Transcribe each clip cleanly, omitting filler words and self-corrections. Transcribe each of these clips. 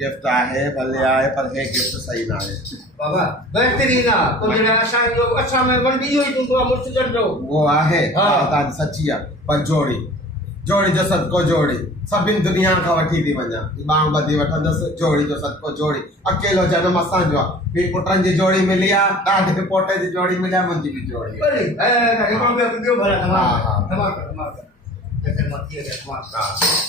Gift आहे भले आहे पर हे गिफ्ट सही ना है बाबा बेहतरीन आहे तुझे असां जो असां में वंडी हुई तुमको मुर्शिदन जो वो आहे हाँ। तान सच्ची आहे पर जोड़ी जोड़ी जो सदको जोड़ी सभिनि दुनिया खां वठी थी वञा बांग बधी वठंदसि जोड़ी जो सदको जोड़ी अकेलो जनम असांजो आहे ॿी पुटनि जी जोड़ी मिली आहे ॾाढे पोटे जी जोड़ी मिली आहे मुंहिंजी बि जोड़ी अरे ए मां ॿियो भला हाँ। तमाम जैसे मत ये तमाम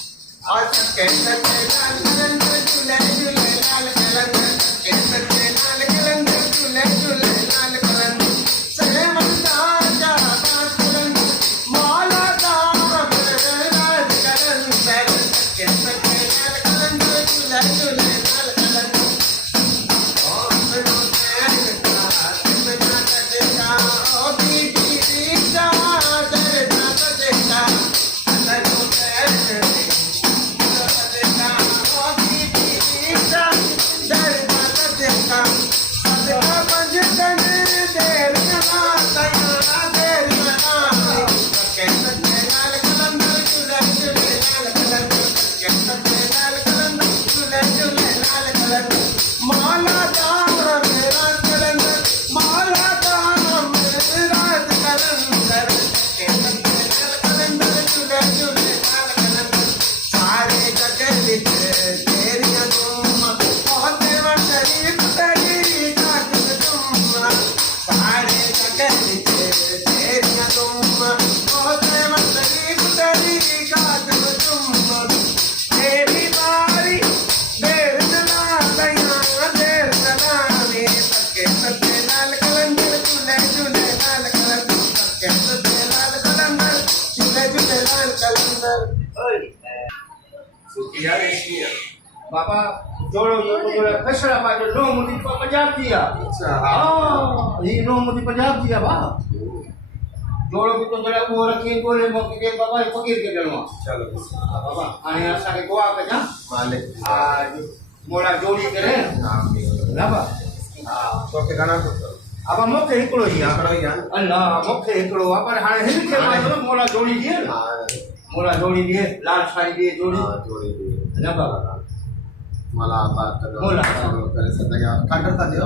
आज कैसे लाल कलंदर झूले झूले लाल कलंदर कैसे लाल कलंदर झूले झूले लाल कलंदर सहे मंदा जा कलंदर मौला दा राज कलंदर कैसे लाल कलंदर झूले झूले लाल कलंदर ओ मनो तेरे का तेरा ओ बीटी दा तेरा तेरा अल्लाह को तेरे बाबा जोड़ो यो तो फैसला पाजो नो मुदी पंजाब दिया अच्छा हां ये नो मुदी पंजाब दिया बा जोड़ो भी तो जरा वो रखी बोले मौके के बाबा फकीर के गणवा चलो बाबा आने आशा के गोवा के जा मालिक आज मोड़ा जोड़ी करे ना बा हां तो के गाना तो अब मौके हिकड़ो ही आकड़ो ही आहे अल्लाह मौके हिकड़ो पर हाने हिन के बाद मोड़ा जोड़ी दिए मोड़ा जोड़ी दिए लाल साई दिए जोड़ी जोड़ी दी ना बाबा मला बात बोला करे सदा काटर था दियो